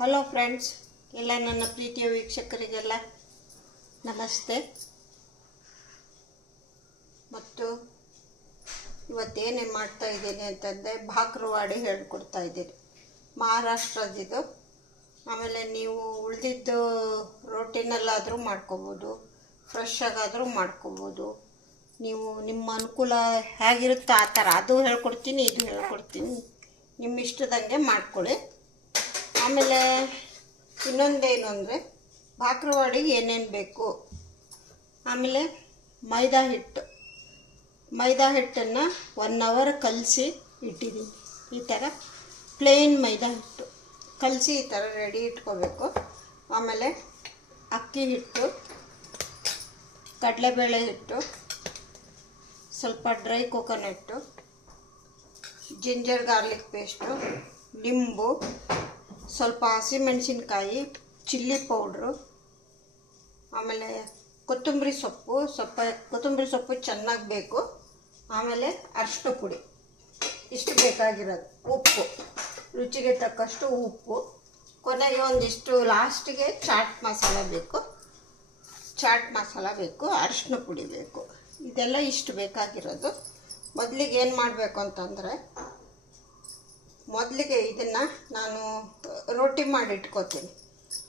Hello friends, ಎಲ್ಲ ನನ್ನ ಪ್ರೀತಿಯ ವೀಕ್ಷಕರಿಗೆಲ್ಲ ನಮಸ್ತೆ. ಮತ್ತು ಇವತ್ತೇನೇ ಮಾಡ್ತಾ ಇದ್ದೀನಿ ಅಂತಂದರೆ ಭಾಕ್ರವಾಡಿ ಹೇಳ್ಕೊಡ್ತಾ ಇದ್ದೀನಿ. ಮಹಾರಾಷ್ಟ್ರದಿದ್ದು. ಆಮೇಲೆ ನೀವು ಉಳಿದಿದ್ದು ರೋಟಿನಲ್ಲಾದರೂ ಮಾಡ್ಕೋಬೋದು, ಫ್ರೆಶ್ ಆಗಾದರೂ ಮಾಡ್ಕೋಬೋದು. ನೀವು ನಿಮ್ಮ ಅನುಕೂಲ ಹೇಗಿರುತ್ತೋ ಆ ಥರ ಅದು ಹೇಳ್ಕೊಡ್ತೀನಿ, ಇದು ಹೇಳ್ಕೊಡ್ತೀನಿ. ನಿಮ್ಮ ಇಷ್ಟದಂಗೆ ಮಾಡ್ಕೊಳ್ಳಿ. ಆಮೇಲೆ ಇನ್ನೊಂದೇನು ಅಂದರೆ ಭಾಕ್ರವಾಡಿಗೆ ಏನೇನು ಬೇಕು. ಆಮೇಲೆ ಮೈದಾ ಹಿಟ್ಟನ್ನು 1 ಅವರ್ ಕಲಸಿ ಇಟ್ಟಿದ್ದೀನಿ. ಈ ಥರ ಪ್ಲೇನ್ ಮೈದಾ ಹಿಟ್ಟು ಕಲಸಿ ಈ ಥರ ರೆಡಿ ಇಟ್ಕೋಬೇಕು. ಆಮೇಲೆ ಅಕ್ಕಿ ಹಿಟ್ಟು, ಕಡಲೆಬೇಳೆ ಹಿಟ್ಟು, ಸ್ವಲ್ಪ dry coconut, ginger garlic paste, ನಿಂಬು, ಸ್ವಲ್ಪ ಹಸಿಮೆಣಸಿನ್ಕಾಯಿ, ಚಿಲ್ಲಿ ಪೌಡ್ರು, ಆಮೇಲೆ ಕೊತ್ತಂಬರಿ ಸೊಪ್ಪು ಚೆನ್ನಾಗಿ ಬೇಕು. ಆಮೇಲೆ ಅರಿಶಿನ ಪುಡಿ ಇಷ್ಟು ಬೇಕಾಗಿರೋದು. ಉಪ್ಪು, ರುಚಿಗೆ ತಕ್ಕಷ್ಟು ಉಪ್ಪು. ಕೊನೆಗೆ ಒಂದಿಷ್ಟು ಲಾಸ್ಟಿಗೆ ಚಾಟ್ ಮಸಾಲ ಬೇಕು, ಅರಿಶಿನ ಪುಡಿ ಬೇಕು. ಇದೆಲ್ಲ ಇಷ್ಟು ಬೇಕಾಗಿರೋದು. ಮೊದಲಿಗೆ ಏನು ಮಾಡಬೇಕು ಅಂತಂದರೆ, ಮೊದಲಿಗೆ ಇದನ್ನು ನಾನು ರೋಟಿ ಮಾಡಿಟ್ಕೋತೀನಿ.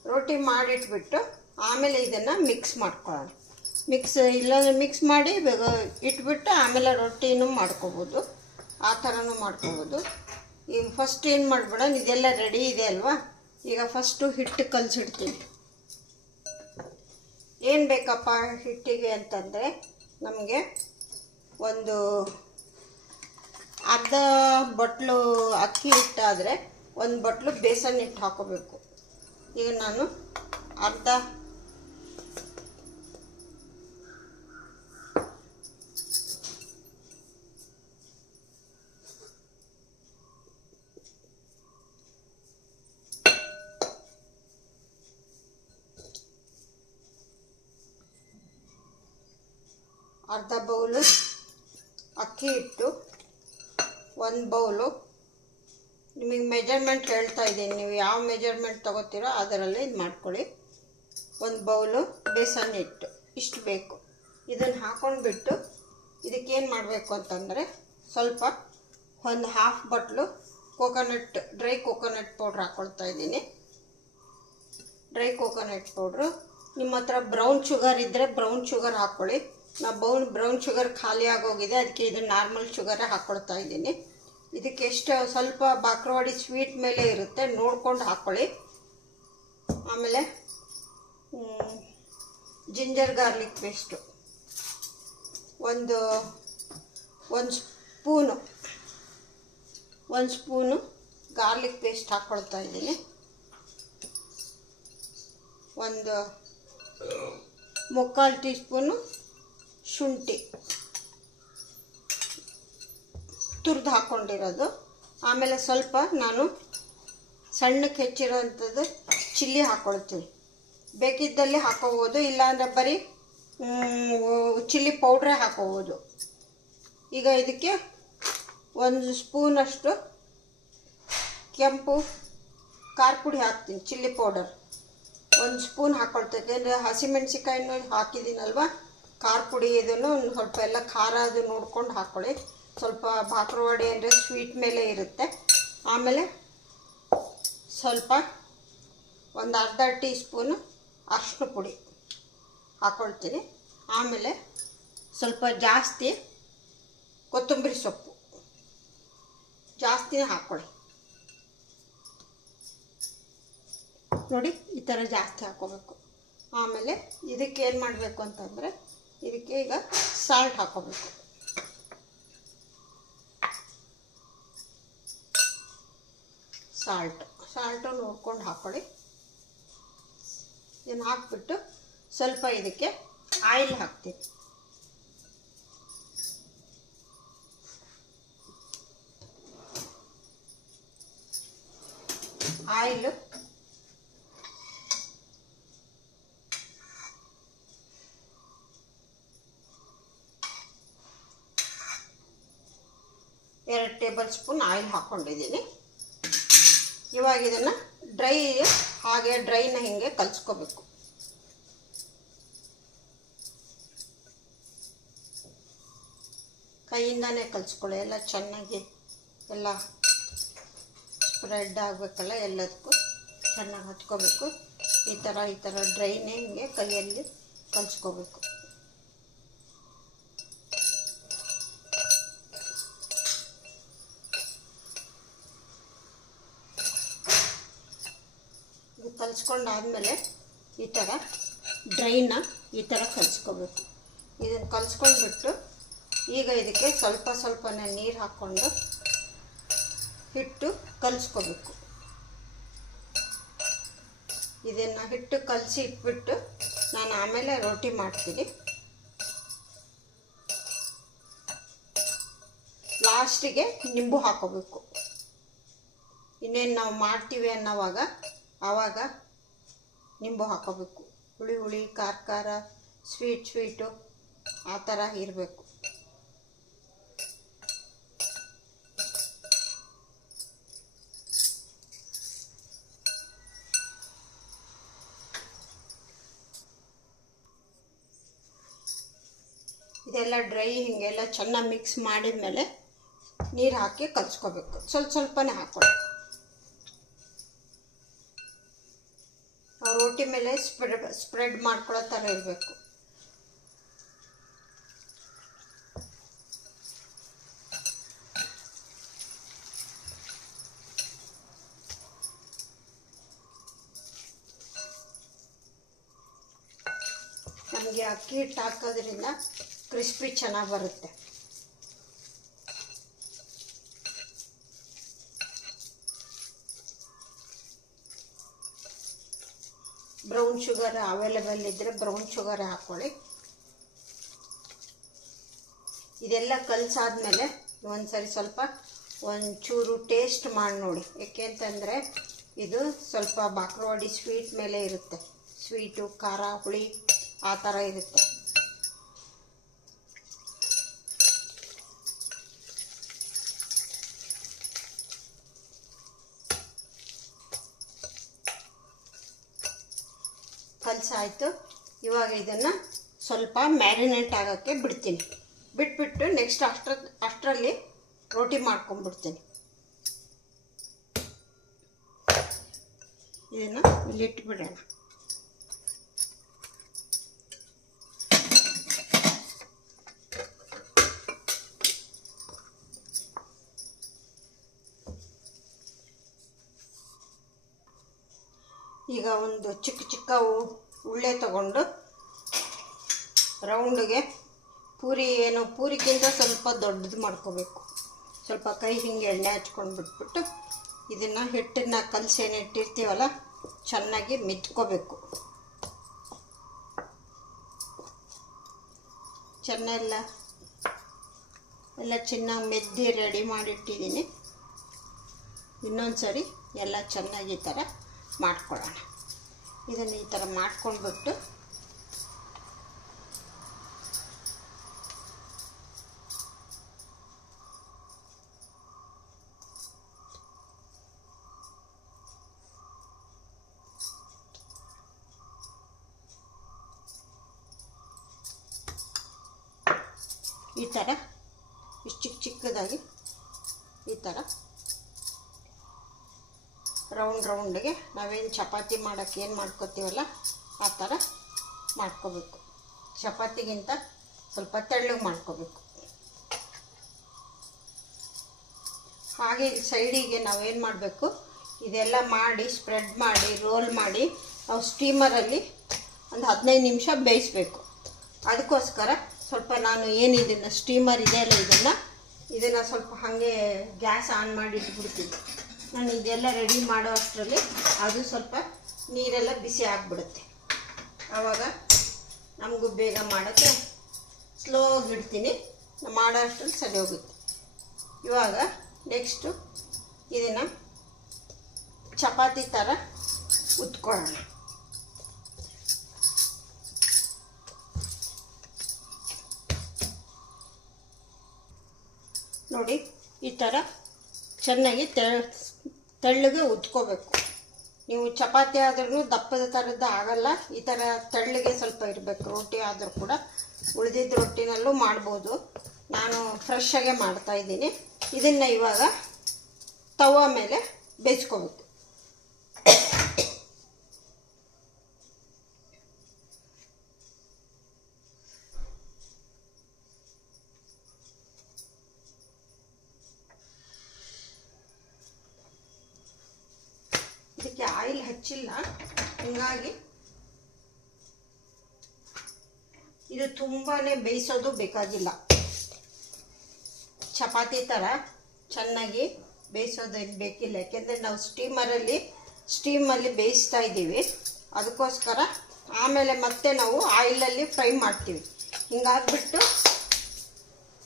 ರೋಟಿ ಮಾಡಿಟ್ಬಿಟ್ಟು ಆಮೇಲೆ ಇದನ್ನು ಮಿಕ್ಸ್ ಮಾಡ್ಕೊಳ್ಳೋಣ. ಮಿಕ್ಸ್ ಮಾಡಿ ಇಟ್ಬಿಟ್ಟು ಆಮೇಲೆ ರೊಟ್ಟಿನೂ ಮಾಡ್ಕೋಬೋದು, ಆ ಥರನೂ ಮಾಡ್ಕೋಬೋದು. ಈಗ ಫಸ್ಟ್ ಏನು ಮಾಡಿಬಿಡೋಣ, ಇದೆಲ್ಲ ರೆಡಿ ಇದೆ ಅಲ್ವಾ. ಈಗ ಫಸ್ಟು ಹಿಟ್ಟು ಕಲಸಿಡ್ತೀನಿ. ಏನು ಬೇಕಪ್ಪ ಹಿಟ್ಟಿಗೆ ಅಂತಂದರೆ, ನಮಗೆ ಒಂದು ಅರ್ಧ ಬಟ್ಲು ಅಕ್ಕಿ ಹಿಟ್ಟಾದರೆ 1 ಬಟ್ಲು ಬೇಸನ್ ಹಿಟ್ಟು ಹಾಕೋಬೇಕು. ಈಗ ನಾನು ಅರ್ಧ ಬೌಲು ಅಕ್ಕಿ ಹಿಟ್ಟು, 1 ಬೌಲು. ನಿಮಗೆ ಮೆಜರ್ಮೆಂಟ್ ಹೇಳ್ತಾ ಇದ್ದೀನಿ, ನೀವು ಯಾವ ಮೆಜರ್ಮೆಂಟ್ ತೊಗೋತೀರೋ ಅದರಲ್ಲಿ ಇದು ಮಾಡ್ಕೊಳ್ಳಿ. 1 ಬೌಲು ಬೇಸನ್ ಹಿಟ್ಟು ಇಷ್ಟು ಬೇಕು. ಇದನ್ನು ಹಾಕ್ಕೊಂಡ್ಬಿಟ್ಟು ಇದಕ್ಕೇನು ಮಾಡಬೇಕು ಅಂತಂದರೆ, ಸ್ವಲ್ಪ ಒಂದು 1/2 ಬಟ್ಲು ಡ್ರೈ ಕೋಕೋನಟ್ ಪೌಡ್ರ್ ಹಾಕ್ಕೊಳ್ತಾ ಇದ್ದೀನಿ. Dry coconut powder. ನಿಮ್ಮ ಹತ್ರ ಬ್ರೌನ್ ಶುಗರ್ ಇದ್ದರೆ ಬ್ರೌನ್ ಶುಗರ್ ಹಾಕ್ಕೊಳ್ಳಿ. ಬ್ರೌನ್ ಶುಗರ್ ಖಾಲಿ ಆಗೋಗಿದೆ, ಅದಕ್ಕೆ ಇದು ನಾರ್ಮಲ್ ಶುಗರೇ ಹಾಕ್ಕೊಳ್ತಾ ಇದ್ದೀನಿ. ಇದಕ್ಕೆ ಸ್ವಲ್ಪ ಭಾಕ್ರವಾಡಿ ಸ್ವೀಟ್ ಮೇಲೆ ಇರುತ್ತೆ, ನೋಡ್ಕೊಂಡು ಹಾಕ್ಕೊಳ್ಳಿ. ಆಮೇಲೆ ಜಿಂಜರ್ ಗಾರ್ಲಿಕ್ ಪೇಸ್ಟು ಒಂದು ಸ್ಪೂನು ಗಾರ್ಲಿಕ್ ಪೇಸ್ಟ್ ಹಾಕ್ಕೊಳ್ತಾ ಇದ್ದೀನಿ. ಒಂದು 3/4 ಟೀ ಸ್ಪೂನು ಶುಂಠಿ ತುರಿದು ಹಾಕ್ಕೊಂಡಿರೋದು. ಆಮೇಲೆ ಸ್ವಲ್ಪ ನಾನು ಸಣ್ಣಕ್ಕೆ ಹೆಚ್ಚಿರೋವಂಥದ್ದು ಚಿಲ್ಲಿ ಹಾಕ್ಕೊಳ್ತೀನಿ. ಬೇಕಿದ್ದಲ್ಲಿ ಹಾಕೋಬೋದು, ಇಲ್ಲಾಂದರೆ ಬರೀ ಚಿಲ್ಲಿ ಪೌಡ್ರೇ ಹಾಕೋಬೋದು. ಈಗ ಇದಕ್ಕೆ 1 ಸ್ಪೂನಷ್ಟು ಕೆಂಪು ಖಾರ ಪುಡಿ ಹಾಕ್ತೀನಿ, ಚಿಲ್ಲಿ ಪೌಡರ್ 1 ಸ್ಪೂನ್ ಹಾಕ್ಕೊಳ್ತೀನಿ. ಯಾಕೆಂದರೆ ಹಸಿಮೆಣ್ಸಿಕಾಯಿನೂ ಹಾಕಿದ್ದೀನಲ್ವ, ಖಾರ ಪುಡಿ ಇದನ್ನು ಸ್ವಲ್ಪ ಎಲ್ಲ ಖಾರ ಅದು ನೋಡ್ಕೊಂಡು ಹಾಕ್ಕೊಳ್ಳಿ. ಸ್ವಲ್ಪ ಭಾಕ್ರವಾಡಿ ಅಂದರೆ ಸ್ವೀಟ್ ಮೇಲೆ ಇರುತ್ತೆ. ಆಮೇಲೆ ಸ್ವಲ್ಪ ಒಂದು ಅರ್ಧ ಟೀ ಸ್ಪೂನು ಅರಿಶಿನ ಪುಡಿ ಹಾಕ್ಕೊಳ್ತೀನಿ. ಆಮೇಲೆ ಸ್ವಲ್ಪ ಜಾಸ್ತಿ ಕೊತ್ತಂಬರಿ ಸೊಪ್ಪು ಜಾಸ್ತಿನೇ ಹಾಕ್ಕೊಳ್ಳಿ. ನೋಡಿ, ಈ ಥರ ಜಾಸ್ತಿ ಹಾಕ್ಕೋಬೇಕು. ಆಮೇಲೆ ಇದಕ್ಕೆ ಏನು ಮಾಡಬೇಕು ಅಂತಂದರೆ, ಇದಕ್ಕೆ ಈಗ ಸಾಲ್ಟ್ ಹಾಕ್ಕೋಬೇಕು. ಸಾಲ್ಟು ನೋಡ್ಕೊಂಡು ಹಾಕ್ಕೊಳ್ಳಿ. ಇದನ್ನು ಹಾಕ್ಬಿಟ್ಟು ಸ್ವಲ್ಪ ಇದಕ್ಕೆ ಆಯಿಲ್ ಹಾಕ್ತೀನಿ. ಆಯಿಲು 2 ಟೇಬಲ್ ಸ್ಪೂನ್ ಆಯಿಲ್ ಹಾಕ್ಕೊಂಡಿದ್ದೀನಿ. ಇವಾಗ ಇದನ್ನು ಡ್ರೈನ ಹಿಂಗೆ ಕಲಿಸ್ಕೋಬೇಕು. ಕೈಯಿಂದನೇ ಕಲಿಸ್ಕೊಳ್ಳಿ, ಎಲ್ಲ ಚೆನ್ನಾಗಿ ಎಲ್ಲ ಸ್ಪ್ರೆಡ್ ಆಗಬೇಕಲ್ಲ, ಎಲ್ಲದಕ್ಕೂ ಚೆನ್ನಾಗಿ ಹಚ್ಕೋಬೇಕು. ಈ ಥರ ಡ್ರೈನೇ ಹಿಂಗೆ ಕೈಯಲ್ಲಿ ಕಲಿಸ್ಕೋಬೇಕು. ಇದು ಕಲಿಸ್ಕೊಂಡಾದ್ಮೇಲೆ ಈ ಥರ ಡ್ರೈನ ಈ ಥರ ಕಲಿಸ್ಕೋಬೇಕು. ಇದನ್ನು ಕಲಿಸ್ಕೊಂಡ್ಬಿಟ್ಟು ಈಗ ಇದಕ್ಕೆ ಸ್ವಲ್ಪನೇ ನೀರು ಹಾಕ್ಕೊಂಡು ಹಿಟ್ಟು ಕಲಿಸ್ಕೋಬೇಕು. ಇದನ್ನು ಹಿಟ್ಟು ಕಲಸಿ ಇಟ್ಬಿಟ್ಟು ನಾನು ಆಮೇಲೆ ರೋಟಿ ಮಾಡ್ತೀನಿ. ಲಾಸ್ಟಿಗೆ ನಿಂಬು ಹಾಕೋಬೇಕು. ಇನ್ನೇನು ನಾವು ಮಾಡ್ತೀವಿ ಅನ್ನೋವಾಗ ಆವಾಗ ನಿಂಬು ಹಾಕೋಬೇಕು. ಹುಳಿ ಖಾರ ಸ್ವೀಟು ಆ ಥರ ಇರಬೇಕು. ಇದೆಲ್ಲ ಡ್ರೈ ಹೀಗೆಲ್ಲ ಚೆನ್ನಾಗಿ ಮಿಕ್ಸ್ ಮಾಡಿದ ಮೇಲೆ ನೀರು ಹಾಕಿ ಕಲಿಸ್ಕೋಬೇಕು. ಸ್ವಲ್ಪನೇ ಹಾಕ್ಕೊಳ್ಳಿ. ರೋಟಿ ಮೇಲೆ ಸ್ಪ್ರೆಡ್ ಮಾಡ್ಕೊಳ್ಳೋ ಥರ ಇರಬೇಕು. ನಮಗೆ ಅಕ್ಕಿ ಹಿಟ್ಟು ಹಾಕೋದ್ರಿಂದ ಕ್ರಿಸ್ಪಿ ಚೆನ್ನಾಗಿ ಬರುತ್ತೆ. ಬ್ರೌನ್ ಶುಗರ್ ಅವೈಲೇಬಲ್ ಇದ್ದರೆ ಬ್ರೌನ್ ಶುಗರ್ ಹಾಕ್ಕೊಳ್ಳಿ. ಇದೆಲ್ಲ ಕಲಸಾದ್ಮೇಲೆ ಒಂದ್ಸರಿ ಒಂಚೂರು ಟೇಸ್ಟ್ ಮಾಡಿ ನೋಡಿ. ಏಕೆಂತಂದರೆ ಇದು ಸ್ವಲ್ಪ ಬಾಕ್ರವಾಡಿ ಸ್ವೀಟ್ ಮೇಲೆ ಇರುತ್ತೆ. ಸ್ವೀಟು ಖಾರ ಹುಳಿ ಆ ಥರ ಇರುತ್ತೆ. ಕಲಸಾಯಿತು. ಇವಾಗ ಇದನ್ನು ಸ್ವಲ್ಪ ಮ್ಯಾರಿನೇಟ್ ಆಗೋಕ್ಕೆ ಬಿಡ್ತೀನಿ. ಬಿಟ್ಬಿಟ್ಟು ನೆಕ್ಸ್ಟ್ ಅಷ್ಟರಲ್ಲಿ ರೋಟಿ ಮಾಡ್ಕೊಂಡ್ಬಿಡ್ತೀನಿ. ಇದನ್ನು ಇಲ್ಲಿಟ್ಬಿಡೋಣ. ಈಗ ಒಂದು ಚಿಕ್ಕ ಉಳ್ಳೆ ತಗೊಂಡು ರೌಂಡಿಗೆ ಪೂರಿಗಿಂತ ಸ್ವಲ್ಪ ದೊಡ್ಡದು ಮಾಡ್ಕೋಬೇಕು. ಸ್ವಲ್ಪ ಕೈ ಹಿಂಗೆ ಎಣ್ಣೆ ಹಚ್ಕೊಂಡು ಬಿಟ್ಬಿಟ್ಟು ಇದನ್ನು ಹಿಟ್ಟನ್ನು ಕಲಸಿ ಏನು ಇಟ್ಟಿರ್ತೀವಲ್ಲ ಚೆನ್ನಾಗಿ ಮಿದ್ಕೋಬೇಕು. ಎಲ್ಲ ಚೆನ್ನಾಗಿ ಮೆದ್ದಿ ರೆಡಿ ಮಾಡಿಟ್ಟಿದ್ದೀನಿ. ಇನ್ನೊಂದು ಸರಿ ಎಲ್ಲ ಚೆನ್ನಾಗಿ ಈ ಥರ ಮಾಡ್ಕೊಳ್ಳೋಣ. ಇದನ್ನು ಈ ಥರ ಮಾಡ್ಕೊಂಡ್ಬಿಟ್ಟು ಈ ಥರ ಇಷ್ಟು ಚಿಕ್ಕದಾಗಿ ಈ ಥರ ರೌಂಡ್ಗೆ ನಾವೇನು ಚಪಾತಿ ಮಾಡೋಕ್ಕೆ ಏನು ಮಾಡ್ಕೋತೀವಲ್ಲ ಆ ಥರ ಮಾಡ್ಕೋಬೇಕು. ಚಪಾತಿಗಿಂತ ಸ್ವಲ್ಪ ತೆಳ್ಳಗೆ ಮಾಡ್ಕೋಬೇಕು. ಹಾಗೆ ಈ ಸೈಡಿಗೆ ನಾವೇನು ಮಾಡಬೇಕು, ಇದೆಲ್ಲ ಮಾಡಿ ಸ್ಪ್ರೆಡ್ ಮಾಡಿ ರೋಲ್ ಮಾಡಿ ನಾವು ಸ್ಟೀಮರಲ್ಲಿ ಒಂದು 15 ನಿಮಿಷ ಬೇಯಿಸಬೇಕು. ಅದಕ್ಕೋಸ್ಕರ ಸ್ವಲ್ಪ ನಾನು ಇದನ್ನು ಸ್ಟೀಮರ್ ಇದೆಯಲ್ಲ ಇದನ್ನು ಸ್ವಲ್ಪ ಹಾಗೆ ಗ್ಯಾಸ್ ಆನ್ ಮಾಡಿ ಇಟ್ಬಿಡ್ತೀನಿ. ನಾನು ಇದೆಲ್ಲ ರೆಡಿ ಮಾಡೋ ಅಷ್ಟರಲ್ಲಿ ಅದು ಸ್ವಲ್ಪ ನೀರೆಲ್ಲ ಬಿಸಿ ಆಗಿಬಿಡುತ್ತೆ. ಆವಾಗ ನಮಗೂ ಬೇಗ ಮಾಡೋಕ್ಕೆ ಸ್ಲೋ ಆಗಿಡ್ತೀನಿ. ಮಾಡೋ ಅಷ್ಟರಲ್ಲಿ ಸರಿ ಹೋಗುತ್ತೆ. ಇವಾಗ ನೆಕ್ಸ್ಟು ಇದನ್ನು ಚಪಾತಿ ಥರ ಉತ್ಕೊಳ್ಳೋಣ. ನೋಡಿ ಈ ಥರ ಚೆನ್ನಾಗಿ ತೆಳ್ಳಗೆ ಉದ್ಕೋಬೇಕು. ನೀವು ಚಪಾತಿ ಆದ್ರೂ ದಪ್ಪದ ಥರದ್ದು ಆಗಲ್ಲ, ಈ ಥರ ತೆಳ್ಳಗೆ ಸ್ವಲ್ಪ ಇರಬೇಕು. ರೋಟಿ ಆದರೂ ಕೂಡ ಉಳಿದಿದ್ದ ರೊಟ್ಟಿನಲ್ಲೂ ಮಾಡ್ಬೋದು. ನಾನು ಫ್ರೆಶ್ಶಾಗೆ ಮಾಡ್ತಾಯಿದ್ದೀನಿ. ಇದನ್ನು ಇವಾಗ ತವ ಮೇಲೆ ಬೇಯಿಸ್ಕೋಬೇಕು. ಇದಕ್ಕೆ ಆಯಿಲ್ ಹಚ್ಚಿಲ್ಲ, ಹೀಗಾಗಿ ಇದು ತುಂಬಾ ಬೇಯಿಸೋದು ಬೇಕಾಗಿಲ್ಲ. ಚಪಾತಿ ಥರ ಚೆನ್ನಾಗಿ ಬೇಯಿಸೋದೇನು ಬೇಕಿಲ್ಲ, ಯಾಕೆಂದರೆ ನಾವು ಸ್ಟೀಮಲ್ಲಿ ಬೇಯಿಸ್ತಾ ಇದ್ದೀವಿ. ಅದಕ್ಕೋಸ್ಕರ ಆಮೇಲೆ ಮತ್ತೆ ನಾವು ಆಯಿಲಲ್ಲಿ ಫ್ರೈ ಮಾಡ್ತೀವಿ. ಹಿಂಗಾಗ್ಬಿಟ್ಟು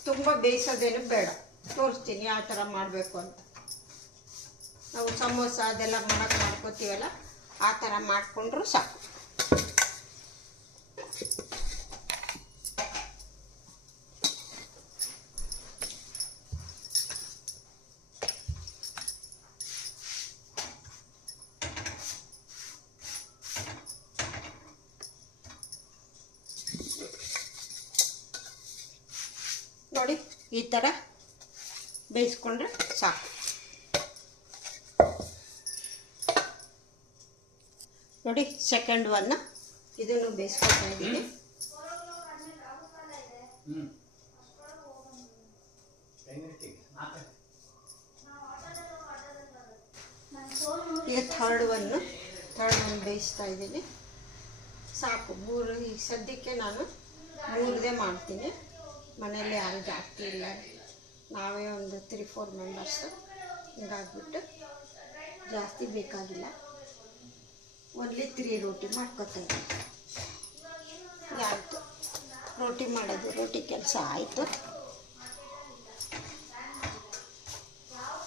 ತುಂಬ ಬೇಯಿಸೋದೇನು ಬೇಡ. ತೋರಿಸ್ತೀನಿ ಯಾವ ಥರ ಮಾಡಬೇಕು ಅಂತ. ನಾವು ಸಮೋಸ ಅದೆಲ್ಲ ಮಾಡ್ಕೋತೀವಲ್ಲ, ಆ ಥರ ಮಾಡಿಕೊಂಡ್ರೂ ಸಾಕು. ನೋಡಿ, ಈ ಥರ ಬೇಯಿಸ್ಕೊಂಡ್ರೆ ಸಾಕು. ನೋಡಿ, ಸೆಕೆಂಡ್ ಒನ್ನ ಇದನ್ನು ಬೇಯಿಸ್ಕೊಳ್ತಾ ಇದ್ದೀನಿ. ಈಗ ಥರ್ಡ್ ಒನ್ ಬೇಯಿಸ್ತಾ ಇದ್ದೀನಿ. ಸಾಕು, ಮೂರು. ಈಗ ಸದ್ಯಕ್ಕೆ ನಾನು ಮೂರದೇ ಮಾಡ್ತೀನಿ. ಮನೆಯಲ್ಲಿ ಯಾರು ಜಾಸ್ತಿ ಇಲ್ಲ, ನಾವೇ ಒಂದು 3-4 ಮೆಂಬರ್ಸು. ಹಿಂಗಾಗ್ಬಿಟ್ಟು ಜಾಸ್ತಿ ಬೇಕಾಗಿಲ್ಲ. ಓನ್ಲಿ 3 ರೋಟಿ ಮಾಡ್ಕೊತಾ ಇದ್ದೀನಿ. ಆಯಿತು, ರೋಟಿ ಕೆಲಸ ಆಯಿತು.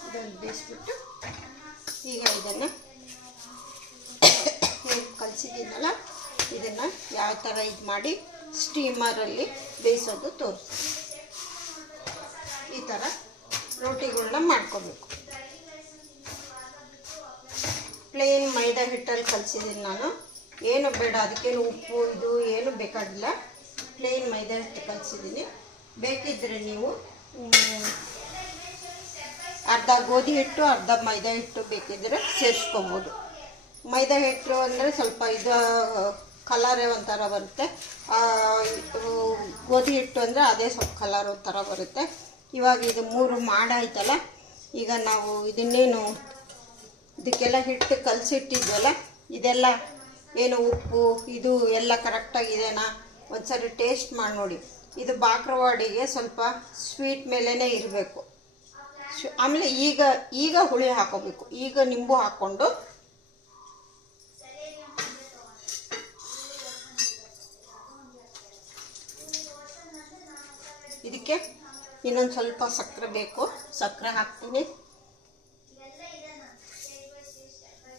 ಇದನ್ನು ಬೇಯಿಸ್ಬಿಟ್ಟು ಈಗ ಇದನ್ನು ಕಲಸಿದ್ದೀನಲ್ಲ, ಇದನ್ನು ಯಾವ ಥರ ಇದು ಮಾಡಿ ಸ್ಟೀಮರಲ್ಲಿ ಬೇಯಿಸೋದು ತೋರಿಸ್ತೀನಿ. ಈ ಥರ ರೋಟಿಗಳನ್ನ ಮಾಡ್ಕೋಬೇಕು. ಪ್ಲೇನ್ ಮೈದಾ ಹಿಟ್ಟಲ್ಲಿ ಕಲಿಸಿದ್ದೀನಿ ನಾನು. ಏನು ಬೇಡ, ಅದಕ್ಕೇನು ಉಪ್ಪು ಇದು ಏನು ಬೇಕಾಗಿಲ್ಲ. ಪ್ಲೇನ್ ಮೈದಾ ಹಿಟ್ಟು ಕಲಿಸಿದ್ದೀನಿ. ಬೇಕಿದ್ದರೆ ನೀವು ಅರ್ಧ ಗೋಧಿ ಹಿಟ್ಟು, ಅರ್ಧ ಮೈದಾ ಹಿಟ್ಟು ಬೇಕಿದ್ದರೆ ಸೇರಿಸ್ಕೊಬೋದು. ಮೈದಾ ಹಿಟ್ಟು ಅಂದರೆ ಸ್ವಲ್ಪ ಇದು ಕಲರೇ ಒಂಥರ ಬರುತ್ತೆ. ಗೋಧಿ ಹಿಟ್ಟು ಅಂದರೆ ಅದೇ ಸ್ವಲ್ಪ ಕಲರ್ ಒಂಥರ ಬರುತ್ತೆ. ಇವಾಗ ಇದು 3 ಮಾಡಾಯ್ತಲ್ಲ, ಈಗ ನಾವು ಇದನ್ನೇನು ಇದಕ್ಕೆಲ್ಲ ಹಿಟ್ಟು ಕಲಸಿಟ್ಟಿದ್ವಲ್ಲ, ಇದೆಲ್ಲ ಏನು ಉಪ್ಪು ಇದು ಎಲ್ಲ ಕರೆಕ್ಟಾಗಿದೆನಾ ಒಂದ್ಸರಿ ಟೇಸ್ಟ್ ಮಾಡಿ ನೋಡಿ. ಇದು ಬಾಕ್ರವಾಡಿಗೆ ಸ್ವಲ್ಪ ಸ್ವೀಟ್ ಮೇಲೇ ಇರಬೇಕು. ಆಮೇಲೆ ಈಗ ಹುಳಿ ಹಾಕೋಬೇಕು. ಈಗ ನಿಂಬು ಹಾಕ್ಕೊಂಡು ಇದಕ್ಕೆ ಇನ್ನೊಂದು ಸ್ವಲ್ಪ ಸಕ್ಕರೆ ಬೇಕು. ಸಕ್ಕರೆ ಹಾಕ್ತೀನಿ.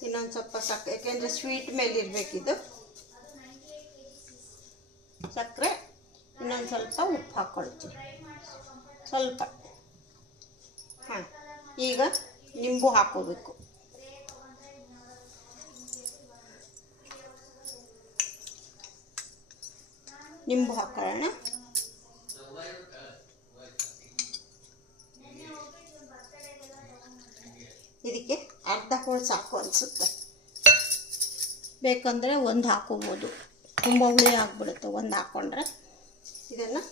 ಇನ್ನೊಂದು ಸ್ವಲ್ಪ ಸಕ್ಕರೆ, ಯಾಕೆಂದರೆ ಸ್ವೀಟ್ ಮೇಲೆ ಇರಬೇಕಿದು ಸಕ್ಕರೆ. ಇನ್ನೊಂದು ಸ್ವಲ್ಪ ಉಪ್ಪು ಹಾಕ್ಕೊಳ್ತೀನಿ, ಸ್ವಲ್ಪ. ಹಾಂ, ಈಗ ನಿಂಬು ಹಾಕೋಬೇಕು. ನಿಂಬು ಹಾಕೊಳ್ಳೋಣ. ಇದಕ್ಕೆ ಅರ್ಧ ಹೋಳು ಸಾಕು ಅನಿಸುತ್ತೆ. ಬೇಕಂದರೆ ಒಂದು ಹಾಕೋಬೋದು, ತುಂಬ ಹುಳಿ ಆಗಿಬಿಡುತ್ತೆ ಒಂದು ಹಾಕ್ಕೊಂಡ್ರೆ. ಇದನ್ನು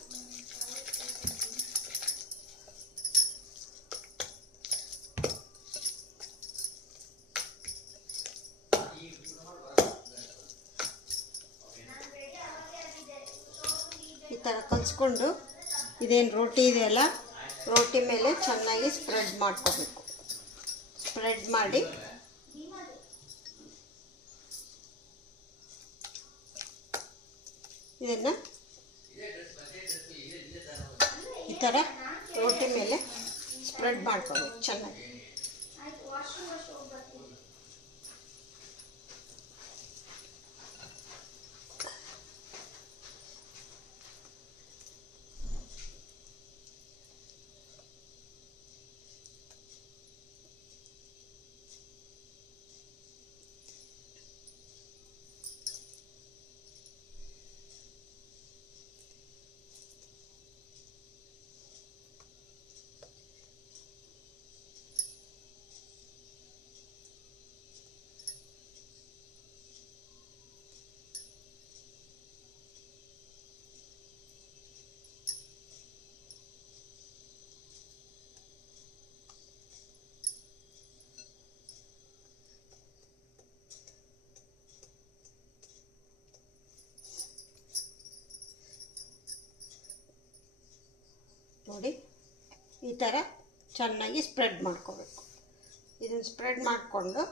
ಈ ಥರ ಕಲಿಸ್ಕೊಂಡು ಇದೇನು ರೋಟಿ ಇದೆಯಲ್ಲ, ರೋಟಿ ಮೇಲೆ ಚೆನ್ನಾಗಿ ಸ್ಪ್ರೆಡ್ ಮಾಡ್ಕೋಬೇಕು. ಸ್ಪ್ರೆಡ್ ಮಾಡಿ ಇದನ್ನು ಈ ಥರ ರೋಟಿ ಮೇಲೆ ಸ್ಪ್ರೆಡ್ ಮಾಡ್ಕೋಬೇಕು ಚೆನ್ನಾಗಿ. ನೋಡಿ ಈ ಥರ ಚೆನ್ನಾಗಿ ಸ್ಪ್ರೆಡ್ ಮಾಡ್ಕೋಬೇಕು. ಇದನ್ನು ಸ್ಪ್ರೆಡ್ ಮಾಡಿಕೊಂಡು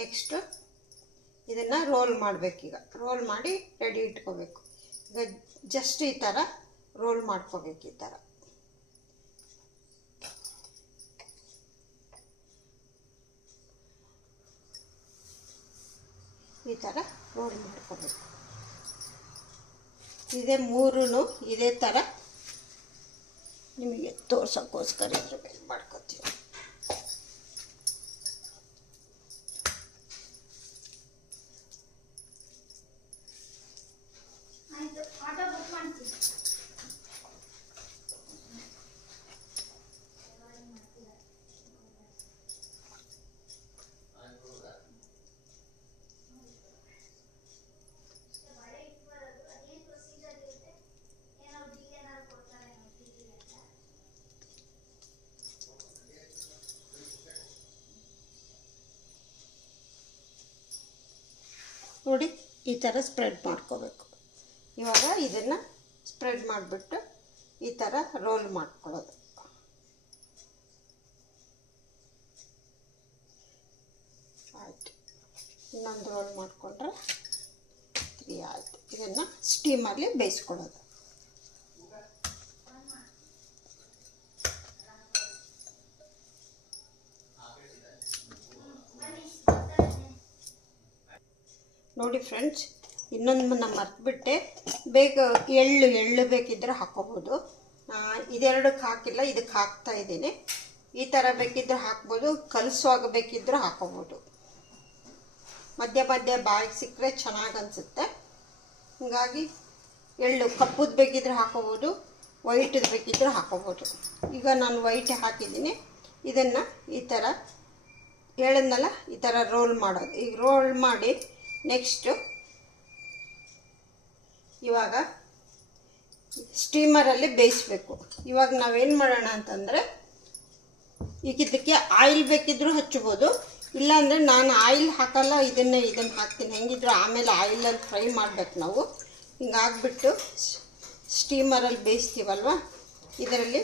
ನೆಕ್ಸ್ಟು ಇದನ್ನು ರೋಲ್ ಮಾಡಬೇಕೀಗ. ರೋಲ್ ಮಾಡಿ ರೆಡಿ ಇಟ್ಕೋಬೇಕು. ಈಗ ಜಸ್ಟ್ ಈ ಥರ ರೋಲ್ ಮಾಡ್ಕೋಬೇಕು. ಈ ಥರ ರೋಲ್ ಮಾಡ್ಕೋಬೇಕು. ಇದೇ ಮೂರೂ ಇದೇ ಥರ ನಿಮಗೆ ತೋರ್ಸೋಕ್ಕೋಸ್ಕರ ಇದ್ರ ಮೇಲೆ ಮಾಡ್ಕೋತೀವಿ. ನೋಡಿ ಈ ಥರ ಸ್ಪ್ರೆಡ್ ಮಾಡ್ಕೋಬೇಕು. ಇವಾಗ ಇದನ್ನು ಸ್ಪ್ರೆಡ್ ಮಾಡಿಬಿಟ್ಟು ಈ ಥರ ರೋಲ್ ಮಾಡ್ಕೊಳ್ಳೋದು. ಆಯಿತು, ಇನ್ನೊಂದು ರೋಲ್ ಮಾಡಿಕೊಂಡ್ರೆ 3 ಆಯಿತು. ಇದನ್ನು ಸ್ಟೀಮಲ್ಲಿ ಬೇಯಿಸ್ಕೊಳ್ಳೋದು. ನೋಡಿ ಫ್ರೆಂಡ್ಸ್, ಇನ್ನೊಂದು ನಾನು ಮರ್ತುಬಿಟ್ಟೆ. ಬೇಗ ಎಳ್ಳು ಬೇಕಿದ್ದರೆ ಹಾಕ್ಕೋಬೋದು. ಇದೆರಡಕ್ಕೆ ಹಾಕಿಲ್ಲ, ಇದಕ್ಕೆ ಹಾಕ್ತಾ ಇದ್ದೀನಿ. ಈ ಥರ ಬೇಕಿದ್ದರೆ ಹಾಕ್ಬೋದು, ಕಲಸುವಾಗ ಬೇಕಿದ್ದರೆ ಹಾಕ್ಕೋಬೋದು. ಮಧ್ಯ ಮಧ್ಯ ಬಾಯಿಗೆ ಸಿಕ್ಕರೆ ಚೆನ್ನಾಗಿ ಅನಿಸುತ್ತೆ. ಹೀಗಾಗಿ ಎಳ್ಳು ಕಪ್ಪುದು ಬೇಕಿದ್ದರೆ ಹಾಕ್ಕೋಬೋದು, ವೈಟದು ಬೇಕಿದ್ದರೆ ಹಾಕ್ಕೋಬೋದು. ಈಗ ನಾನು ವೈಟ್ ಹಾಕಿದ್ದೀನಿ. ಇದನ್ನು ಈ ಥರ ಎಳ್ಳನ್ನೆಲ್ಲ ಈ ಥರ ರೋಲ್ ಮಾಡೋದು. ಈಗ ರೋಲ್ ಮಾಡಿ ನೆಕ್ಸ್ಟು ಇವಾಗ ಸ್ಟೀಮರಲ್ಲಿ ಬೇಯಿಸಬೇಕು. ಇವಾಗ ನಾವೇನು ಮಾಡೋಣ ಅಂತಂದರೆ, ಈಗ ಇದಕ್ಕೆ ಆಯಿಲ್ ಬೇಕಿದ್ದರೂ ಹಚ್ಬೋದು, ಇಲ್ಲಾಂದರೆ ನಾನು ಆಯಿಲ್ ಹಾಕಲ್ಲ, ಇದನ್ನು ಹಾಕ್ತೀನಿ. ಹೆಂಗಿದ್ರು ಆಮೇಲೆ ಆಯಿಲಲ್ಲಿ ಫ್ರೈ ಮಾಡಬೇಕು ನಾವು. ಹಿಂಗಾಗ್ಬಿಟ್ಟು ಸ್ಟೀಮರಲ್ಲಿ ಬೇಯಿಸ್ತೀವಲ್ವ, ಇದರಲ್ಲಿ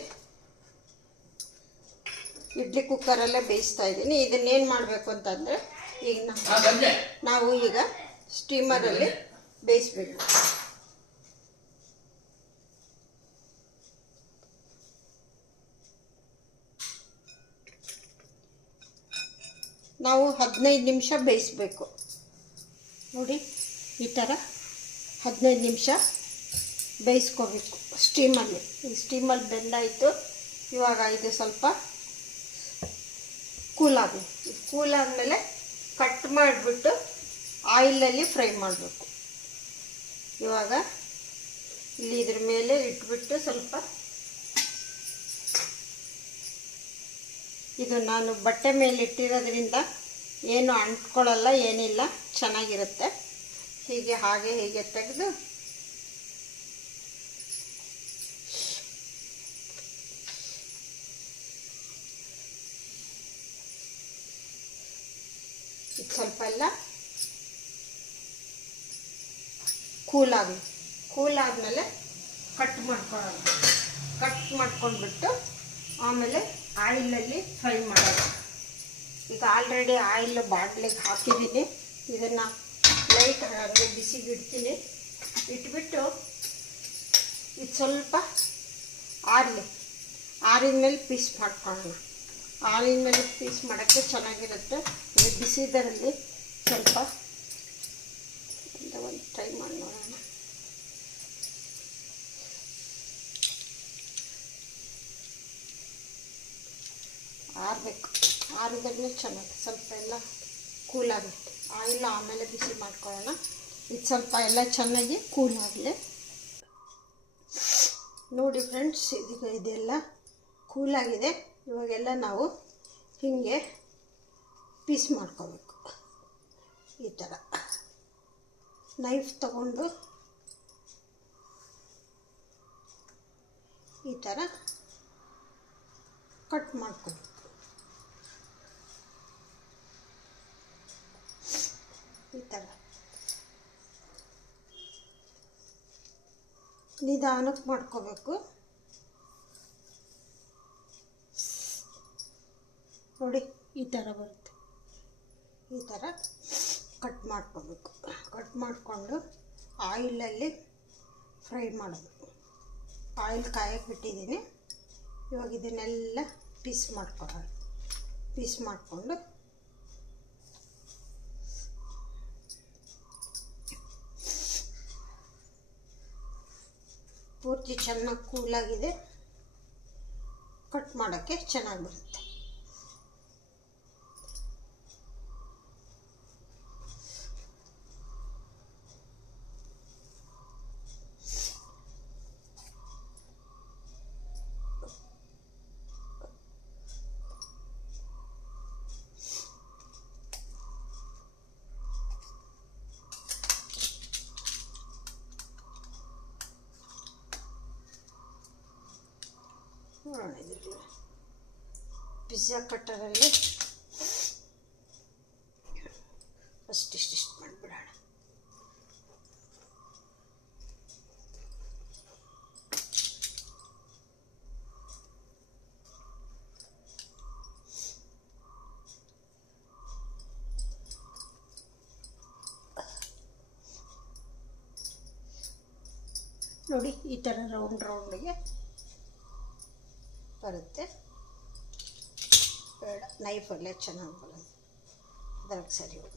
ಇಡ್ಲಿ ಕುಕ್ಕರಲ್ಲೇ ಬೇಯಿಸ್ತಾ ಇದ್ದೀನಿ. ಇದನ್ನೇನು ಮಾಡಬೇಕು ಅಂತಂದರೆ, ಈಗ ನಾವು ಈಗ ಸ್ಟೀಮರಲ್ಲಿ ಬೇಯಿಸಬೇಕು. ನಾವು 15 ನಿಮಿಷ ಬೇಯಿಸಬೇಕು. ನೋಡಿ ಈ ಥರ 15 ನಿಮಿಷ ಬೇಯಿಸ್ಕೋಬೇಕು ಸ್ಟೀಮಲ್ಲಿ. ಈ ಸ್ಟೀಮಲ್ಲಿ ಬೆಂದಾಯಿತು. ಇವಾಗ ಇದು ಸ್ವಲ್ಪ ಕೂಲಾಗಲಿ. ಕೂಲಾದಮೇಲೆ ಕಟ್ ಮಾಡಿಬಿಟ್ಟು ಆಯಿಲಲ್ಲಿ ಫ್ರೈ ಮಾಡಬೇಕು. ಇವಾಗ ಇಲ್ಲಿ ಇದ್ರ ಮೇಲೆ ಇಟ್ಬಿಟ್ಟು ಸ್ವಲ್ಪ ಇದು ನಾನು ಬಟ್ಟೆ ಮೇಲೆ ಇಟ್ಟಿರೋದ್ರಿಂದ ಏನು ಅಂಟ್ಕೊಳ್ಳಲ್ಲ, ಏನಿಲ್ಲ, ಚೆನ್ನಾಗಿರುತ್ತೆ. ಹೀಗೆ ತೆಗೆದು ಇದು ಸ್ವಲ್ಪ ಎಲ್ಲ ಕೂಲಾದಮೇಲೆ ಕಟ್ ಮಾಡ್ಕೊಳ್ಳೋದು. ಕಟ್ ಮಾಡ್ಕೊಂಡ್ಬಿಟ್ಟು ಆಮೇಲೆ ಆಯಿಲಲ್ಲಿ ಫ್ರೈ ಮಾಡೋದು. ಈಗ ಆಲ್ರೆಡಿ ಆಯಿಲ್ ಬಾಟ್ಲಿಗೆ ಹಾಕಿದ್ದೀನಿ. ಇದನ್ನು ಲೈಟ್ ಹಾಗೆ ಬಿಸಿಗೆ ಇಡ್ತೀನಿ. ಇಟ್ಬಿಟ್ಟು ಇದು ಸ್ವಲ್ಪ ಆರಿದ ಮೇಲೆ ಪೀಸ್ ಮಾಡ್ಕೊಳ್ಳೋಣ. ಆರಿದ ಮೇಲೆ ಪೀಸ್ ಮಾಡೋಕ್ಕೆ ಚೆನ್ನಾಗಿರುತ್ತೆ. ಬಿಸಿದರಲ್ಲಿ ಸ್ವಲ್ಪ ಒಂದು ಟ್ರೈ ಮಾಡಿ ನೋಡೋಣ. ಆರಬೇಕು. ಆರಿದ್ರೆ ಚೆನ್ನಾಗಿ ಸ್ವಲ್ಪ ಎಲ್ಲ ಕೂಲಾಗುತ್ತೆ. ಆಯಿಲ್ ಆಮೇಲೆ ಬಿಸಿ ಮಾಡ್ಕೊಳ್ಳೋಣ. ಇದು ಸ್ವಲ್ಪ ಎಲ್ಲ ಚೆನ್ನಾಗಿ ಕೂಲಾಗಲಿ. ನೋಡಿ ಫ್ರೆಂಡ್ಸ್, ಇದೆಲ್ಲ ಕೂಲಾಗಿದೆ. ಇವಾಗೆಲ್ಲ ನಾವು ಹೀಗೆ ಪೀಸ್ ಮಾಡ್ಕೋಬೇಕು. ಈ ಥರ ನೈಫ್ ತಗೊಂಡು ಈ ಥರ ಕಟ್ ಮಾಡ್ಕೋಬೇಕು. ಈ ಥರ ನಿಧಾನಕ್ಕೆ ಮಾಡ್ಕೋಬೇಕು. ಈ ಥರ ಬರುತ್ತೆ. ಈ ಥರ ಕಟ್ ಮಾಡ್ಕೋಬೇಕು. ಕಟ್ ಮಾಡಿಕೊಂಡು ಆಯಿಲಲ್ಲಿ ಫ್ರೈ ಮಾಡಬೇಕು. ಆಯಿಲ್ ಕಾಯಕ್ಕೆ ಬಿಟ್ಟಿದ್ದೀನಿ. ಇವಾಗ ಇದನ್ನೆಲ್ಲ ಪೀಸ್ ಮಾಡಿಕೊಂಡು ಪೂರ್ತಿ ಚೆನ್ನಾಗಿ ಕೂಲಾಗಿದೆ. ಕಟ್ ಮಾಡೋಕ್ಕೆ ಚೆನ್ನಾಗಿ ಬರುತ್ತೆ. ಪಿಜ್ಜಾ ಕಟ್ಟರಲ್ಲಿ ಫಸ್ಟ್ ಇಷ್ಟಿಷ್ಟು ಮಾಡಿಬಿಡೋಣ. ನೋಡಿ ಈ ಥರ ರೌಂಡ್ಗೆ ಬರುತ್ತೆ. ಬೇಡ, ನೈಫಲ್ಲೇ ಚೆನ್ನಾಗಿ ಬರೋದು, ಅದ್ರಾಗ ಸರಿ ಹೋಗುತ್ತೆ.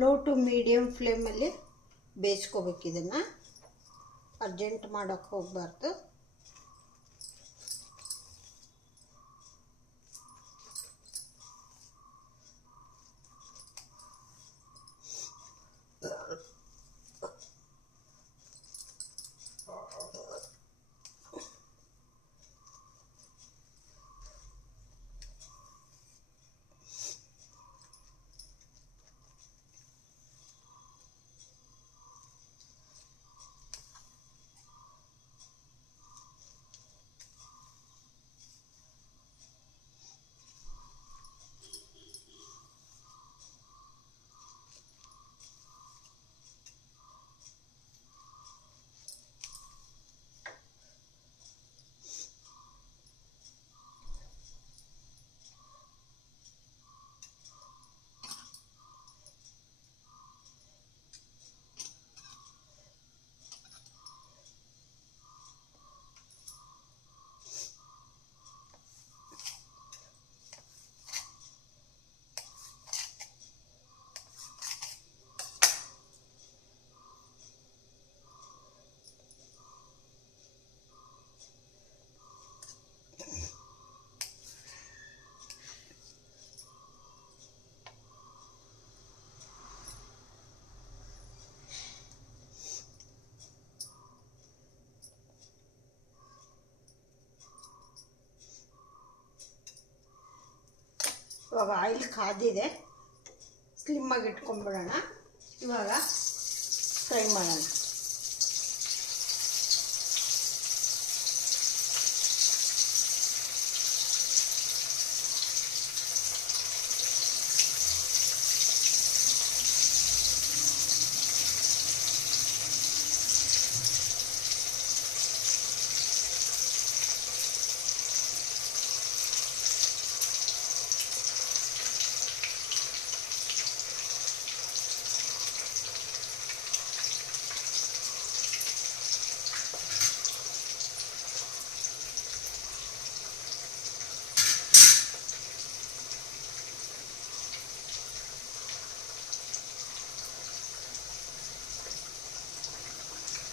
ಲೋ ಟು ಮೀಡಿಯಮ್ ಫ್ಲೇಮಲ್ಲಿ ಬೇಯಿಸ್ಕೋಬೇಕು. ಇದನ್ನು ಅರ್ಜೆಂಟ್ ಮಾಡೋಕ್ಕೆ ಹೋಗಬಾರ್ದು. ಇವಾಗ ಆಯಿಲ್ ಕಾದಿದೆ, ಸ್ಲಿಮ್ಮಾಗಿ ಇಟ್ಕೊಂಡ್ಬಿಡೋಣ. ಇವಾಗ ಫ್ರೈ ಮಾಡೋಣ.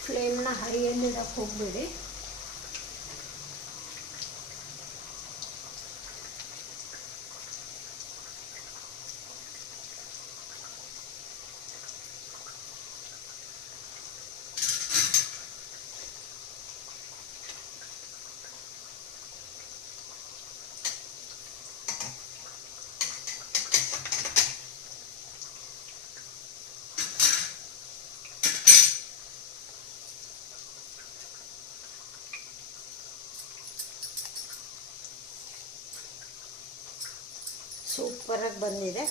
ಫ್ಲೇಮ್ನ ಹೈಯಲ್ಲಿ ಇಡಕ್ಕೆ ಹೋಗಬೇಡಿ. ಸೂಪರಾಗಿ ಬಂದಿದೆ.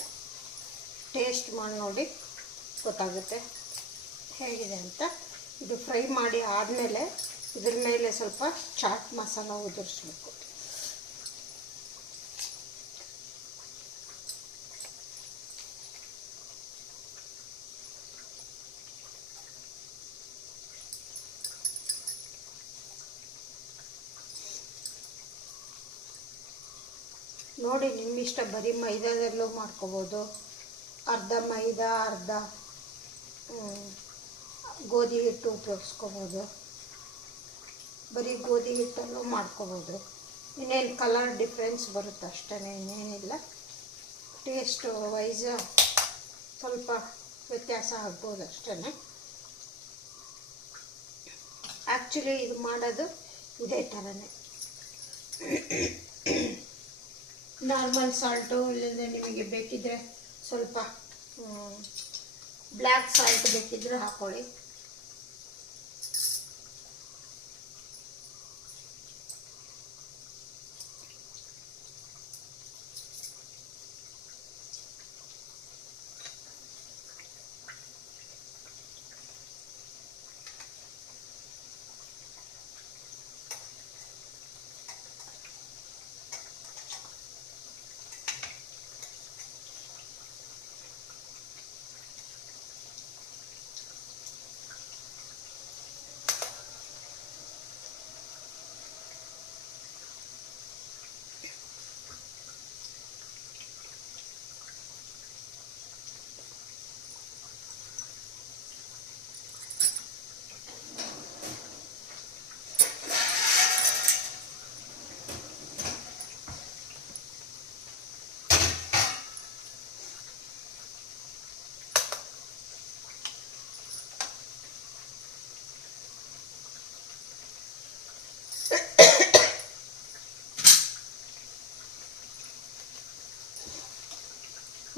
ಟೇಸ್ಟ್ ಮಾಡಿ ನೋಡಿ ಗೊತ್ತಾಗುತ್ತೆ ಹೇಗಿದೆ ಅಂತ. ಇದು ಫ್ರೈ ಮಾಡಿ ಆದಮೇಲೆ ಇದ್ರ ಮೇಲೆ ಸ್ವಲ್ಪ ಚಾಟ್ ಮಸಾಲ ಉದುರಿಸ್ಬೇಕು. ನೋಡಿ ನಿಮ್ಮಿಷ್ಟ, ಬರೀ ಮೈದಾದಲ್ಲೂ ಮಾಡ್ಕೋಬೋದು, ಅರ್ಧ ಮೈದಾ ಅರ್ಧ ಗೋಧಿ ಹಿಟ್ಟು ಉಪಯೋಗಿಸ್ಕೋಬೋದು, ಬರೀ ಗೋಧಿ ಹಿಟ್ಟಲ್ಲೂ ಮಾಡ್ಕೋಬೋದು. ಇನ್ನೇನು ಕಲರ್ ಡಿಫ್ರೆನ್ಸ್ ಬರುತ್ತೆ ಅಷ್ಟೇ, ಇನ್ನೇನಿಲ್ಲ. ಟೇಸ್ಟ್ ವೈಸ್ ಸ್ವಲ್ಪ ವ್ಯತ್ಯಾಸ ಆಗ್ಬೋದು ಅಷ್ಟೇ. ಆ್ಯಕ್ಚುಲಿ ಇದು ಮಾಡೋದು ಇದೇ ಥರನೇ. ನಾರ್ಮಲ್ ಸಾಲ್ಟು, ಇಲ್ಲಂದರೆ ನಿಮಗೆ ಬೇಕಿದ್ದರೆ ಸ್ವಲ್ಪ ಬ್ಲ್ಯಾಕ್ ಸಾಲ್ಟ್ ಬೇಕಿದ್ದರೆ ಹಾಕ್ಕೊಳ್ಳಿ.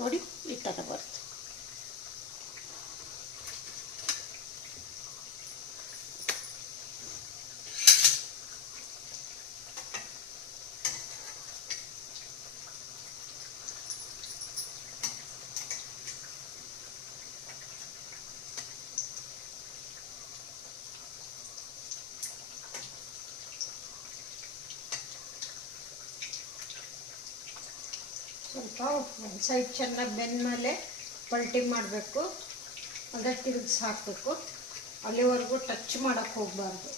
ನೋಡಿ ಈ ಥರ ಬರುತ್ತೆ. ಸ್ವಲ್ಪ ಒಂದು ಸೈಡ್ ಚೆನ್ನಾಗಿ ಬೆಂದಮೇಲೆ ಪಲ್ಟಿ ಮಾಡಬೇಕು, ಅಂದರೆ ತಿರುಗಿಸಿ ಹಾಕಬೇಕು. ಅಲ್ಲಿವರೆಗೂ ಟಚ್ ಮಾಡೋಕ್ಕೆ ಹೋಗಬಾರ್ದು.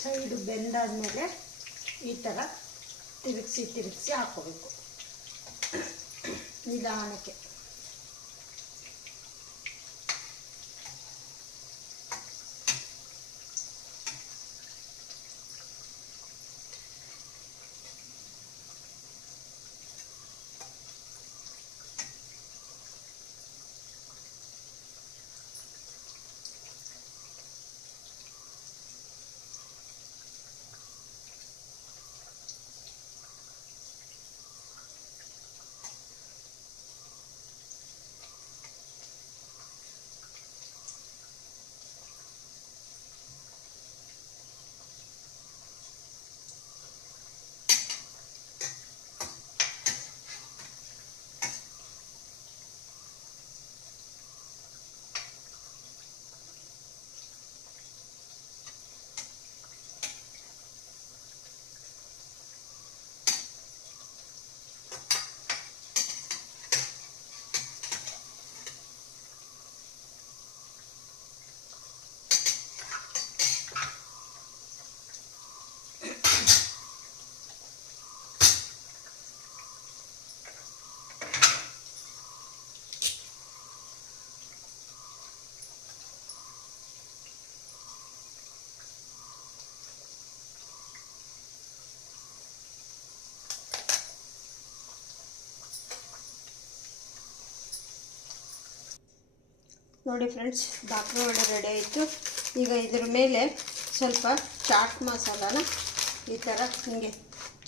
ಸೈಡು ಬೆಂದಾದಮೇಲೆ ಈ ಥರ ತಿರುಗಿಸಿ ಹಾಕ್ಕೋಬೇಕು ನಿಧಾನಕ್ಕೆ. ನೋಡಿ ಫ್ರೆಂಡ್ಸ್, ಬಾಕ್ರ ವಡೆ ರೆಡಿ ಆಯಿತು. ಈಗ ಇದ್ರ ಮೇಲೆ ಸ್ವಲ್ಪ ಚಾಟ್ ಮಸಾಲಾನ ಈ ಥರ ಹಿಂಗೆ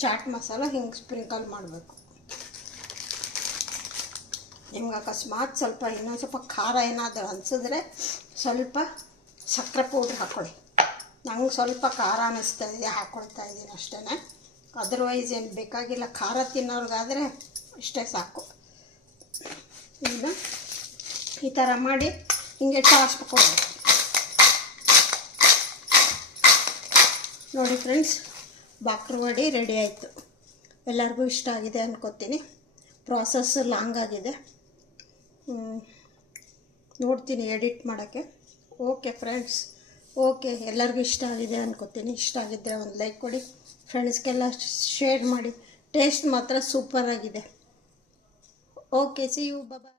ಚಾಟ್ ಮಸಾಲ ಹಿಂಗೆ ಸ್ಪ್ರಿಂಕಲ್ ಮಾಡಬೇಕು. ನಿಮ್ಗೆ ಅಕಸ್ಮಾತ್ ಸ್ವಲ್ಪ ಇನ್ನೊಂದು ಸ್ವಲ್ಪ ಖಾರ ಏನಾದರೂ ಅನಿಸಿದ್ರೆ ಸ್ವಲ್ಪ ಸಕ್ಕರೆ ಪೌಡ್ರ್ ಹಾಕ್ಕೊಳ್ಳಿ. ನಂಗೆ ಸ್ವಲ್ಪ ಖಾರ ಅನ್ನಿಸ್ತಾ ಇದೆ, ಹಾಕ್ಕೊಳ್ತಾ ಇದ್ದೀನಿ ಅಷ್ಟೇ. ಅದರ್ವೈಸ್ ಏನು ಬೇಕಾಗಿಲ್ಲ. ಖಾರ ತಿನ್ನೋರ್ಗಾದರೆ ಇಷ್ಟೇ ಸಾಕು. ಈಗ ಈ ಥರ ಮಾಡಿ ಹಿಂಗೆ ಟಾಸ್ಕೊಳ್ಬೇಕು. ನೋಡಿ ಫ್ರೆಂಡ್ಸ್, ಬಾಕ್ರ ವಡೆ ರೆಡಿ ಆಯಿತು. ಎಲ್ಲರಿಗೂ ಇಷ್ಟ ಆಗಿದೆ ಅನ್ಕೋತೀನಿ. ಪ್ರಾಸೆಸ್ ಲಾಂಗ್ ಆಗಿದೆ, ನೋಡ್ತೀನಿ ಎಡಿಟ್ ಮಾಡೋಕ್ಕೆ. ಓಕೆ ಫ್ರೆಂಡ್ಸ್, ಓಕೆ, ಎಲ್ಲರಿಗೂ ಇಷ್ಟ ಆಗಿದೆ ಅನ್ಕೋತೀನಿ. ಇಷ್ಟ ಆಗಿದ್ದರೆ ಒಂದು ಲೈಕ್ ಕೊಡಿ, ಫ್ರೆಂಡ್ಸ್ಗೆಲ್ಲ ಶೇರ್ ಮಾಡಿ. ಟೇಸ್ಟ್ ಮಾತ್ರ ಸೂಪರಾಗಿದೆ. Okay, see you, bye.